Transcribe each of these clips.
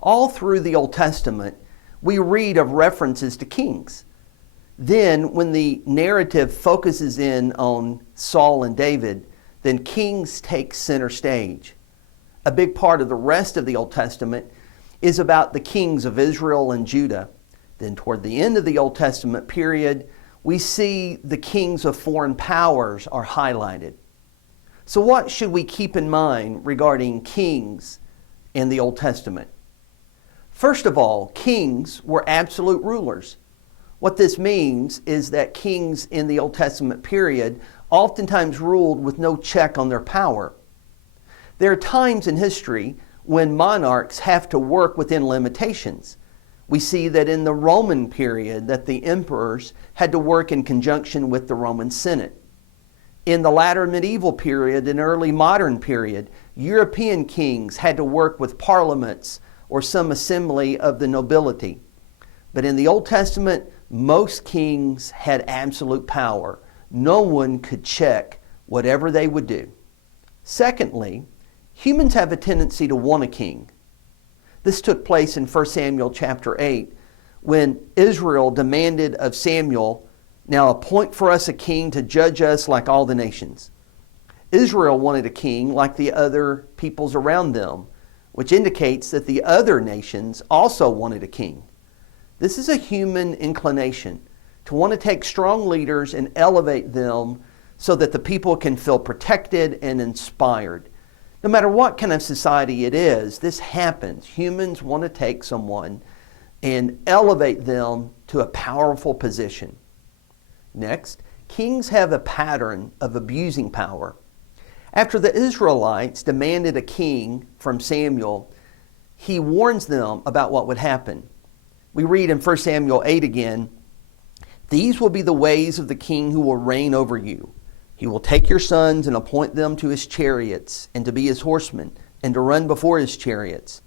All through the Old Testament, we read of references to kings. Then, when the narrative focuses in on Saul and David, then kings take center stage. A big part of the rest of the Old Testament is about the kings of Israel and Judah. Then toward the end of the Old Testament period, we see the kings of foreign powers are highlighted. So what should we keep in mind regarding kings in the Old Testament? First of all, kings were absolute rulers. What this means is that kings in the Old Testament period oftentimes ruled with no check on their power. There are times in history when monarchs have to work within limitations. We see that in the Roman period that the emperors had to work in conjunction with the Roman Senate. In the latter medieval period and early modern period, European kings had to work with parliaments or some assembly of the nobility. But in the Old Testament, most kings had absolute power. No one could check whatever they would do. Secondly, humans have a tendency to want a king. This took place in 1 Samuel chapter 8 when Israel demanded of Samuel, "Now appoint for us a king to judge us like all the nations." Israel wanted a king like the other peoples around them, which indicates that the other nations also wanted a king. This is a human inclination to want to take strong leaders and elevate them so that the people can feel protected and inspired. No matter what kind of society it is, this happens. Humans want to take someone and elevate them to a powerful position. Next, kings have a pattern of abusing power. After the Israelites demanded a king from Samuel, he warns them about what would happen. We read in 1 Samuel 8 again, "These will be the ways of the king who will reign over you. He will take your sons and appoint them to his chariots and to be his horsemen and to run before his chariots."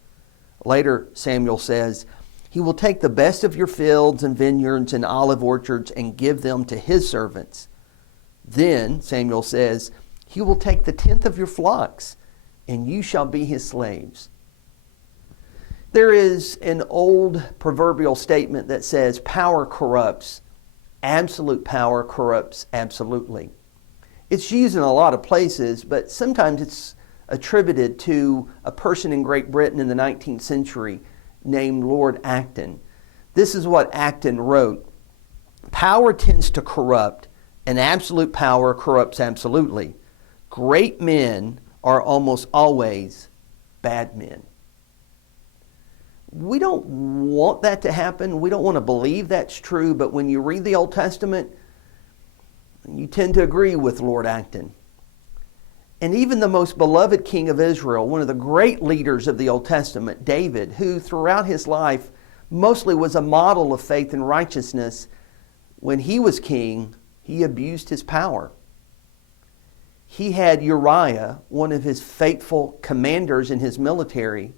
Later, Samuel says, "He will take the best of your fields and vineyards and olive orchards and give them to his servants." Then, Samuel says, "He will take the tenth of your flocks and you shall be his slaves." There is an old proverbial statement that says, "Power corrupts. Absolute power corrupts absolutely." It's used in a lot of places, but sometimes it's attributed to a person in Great Britain in the 19th century named Lord Acton. This is what Acton wrote: "Power tends to corrupt, and absolute power corrupts absolutely. Great men are almost always bad men." We don't want that to happen. We don't want to believe that's true, but when you read the Old Testament, you tend to agree with Lord Acton. And even the most beloved king of Israel, one of the great leaders of the Old Testament, David, who throughout his life mostly was a model of faith and righteousness, when he was king, he abused his power. He had Uriah, one of his faithful commanders in his military,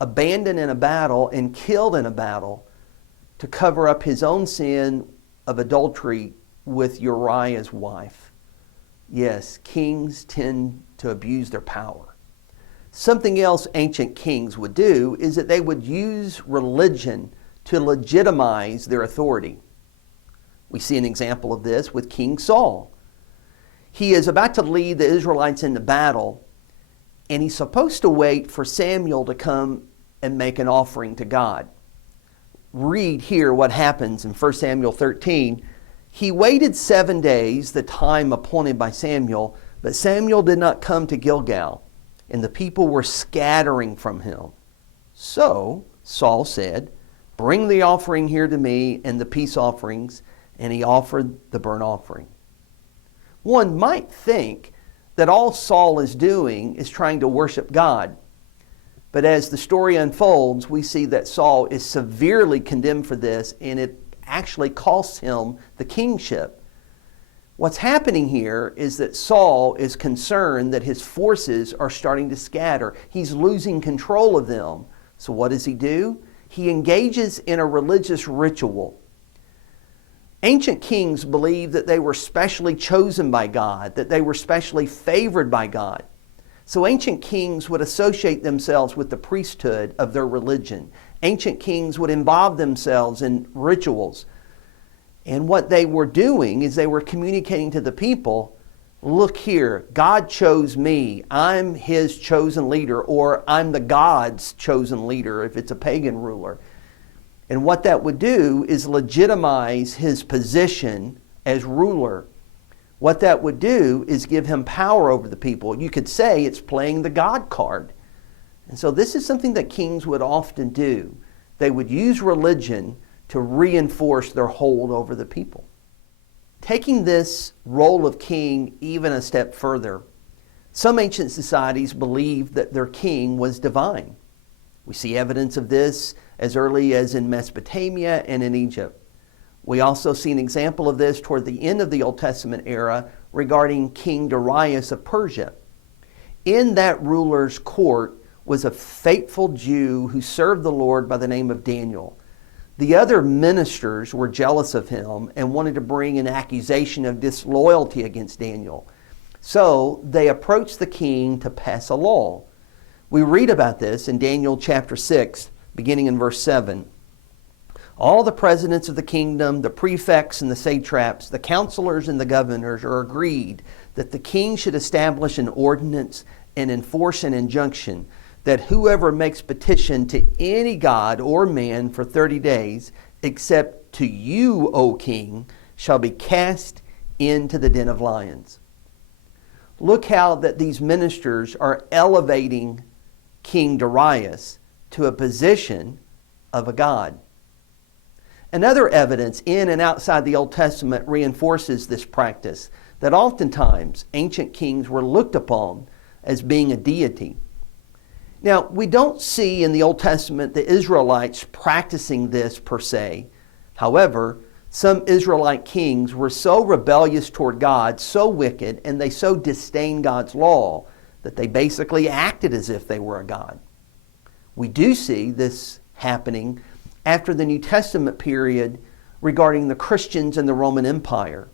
abandoned in a battle and killed in a battle to cover up his own sin of adultery with Uriah's wife. Yes, kings tend to abuse their power. Something else ancient kings would do is that they would use religion to legitimize their authority. We see an example of this with King Saul. He is about to lead the Israelites into battle, and he's supposed to wait for Samuel to come and make an offering to God. Read here what happens in 1 Samuel 13. "He waited 7 days, the time appointed by Samuel, but Samuel did not come to Gilgal, and the people were scattering from him. So Saul said, 'Bring the offering here to me and the peace offerings,' and he offered the burnt offering." One might think that all Saul is doing is trying to worship God. But as the story unfolds, we see that Saul is severely condemned for this, and it actually costs him the kingship. What's happening here is that Saul is concerned that his forces are starting to scatter. He's losing control of them. So what does he do? He engages in a religious ritual. Ancient kings believed that they were specially chosen by God, that they were specially favored by God. So ancient kings would associate themselves with the priesthood of their religion. Ancient kings would involve themselves in rituals. And what they were doing is they were communicating to the people, look here, God chose me. I'm his chosen leader, or I'm the God's chosen leader if it's a pagan ruler. And what that would do is legitimize his position as ruler. What that would do is give him power over the people. You could say it's playing the God card. And so this is something that kings would often do. They would use religion to reinforce their hold over the people. Taking this role of king even a step further, some ancient societies believed that their king was divine. We see evidence of this as early as in Mesopotamia and in Egypt. We also see an example of this toward the end of the Old Testament era regarding King Darius of Persia. In that ruler's court was a faithful Jew who served the Lord by the name of Daniel. The other ministers were jealous of him and wanted to bring an accusation of disloyalty against Daniel. So they approached the king to pass a law. We read about this in Daniel chapter 6, beginning in verse 7. All the presidents of the kingdom, the prefects and the satraps, the counselors and the governors are agreed that the king should establish an ordinance and enforce an injunction that whoever makes petition to any god or man for 30 days, except to you, O king, shall be cast into the den of lions. Look how that these ministers are elevating King Darius to a position of a god. Another evidence in and outside the Old Testament reinforces this practice, that oftentimes ancient kings were looked upon as being a deity. Now, we don't see in the Old Testament the Israelites practicing this per se. However, some Israelite kings were so rebellious toward God, so wicked, and they so disdained God's law that they basically acted as if they were a god. We do see this happening after the New Testament period regarding the Christians and the Roman Empire.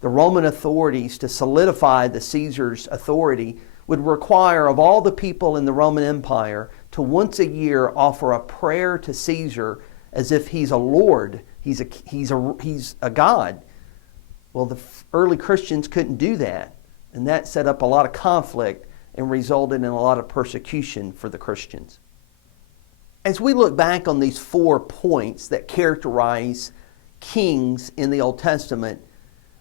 The Roman authorities, to solidify the Caesar's authority, would require of all the people in the Roman Empire to once a year offer a prayer to Caesar as if he's a lord, he's a god. Well, the early Christians couldn't do that, and that set up a lot of conflict and resulted in a lot of persecution for the Christians. As we look back on these 4 points that characterize kings in the Old Testament,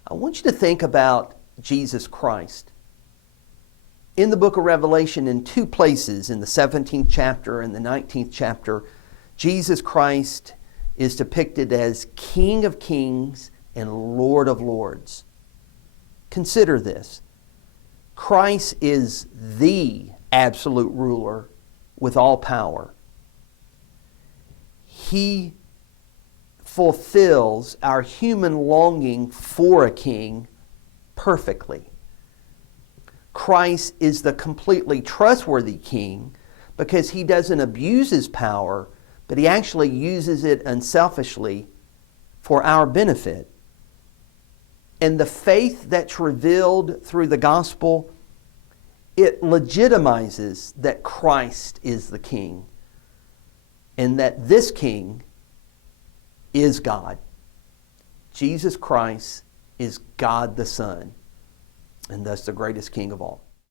I want you to think about Jesus Christ. In the book of Revelation, in 2 places, in the 17th chapter and the 19th chapter, Jesus Christ is depicted as King of Kings and Lord of Lords. Consider this. Christ is the absolute ruler with all power. He fulfills our human longing for a king perfectly. Christ is the completely trustworthy king because he doesn't abuse his power, but he actually uses it unselfishly for our benefit. And the faith that's revealed through the gospel, it legitimizes that Christ is the king and that this king is God. Jesus Christ is God the Son, and thus the greatest king of all.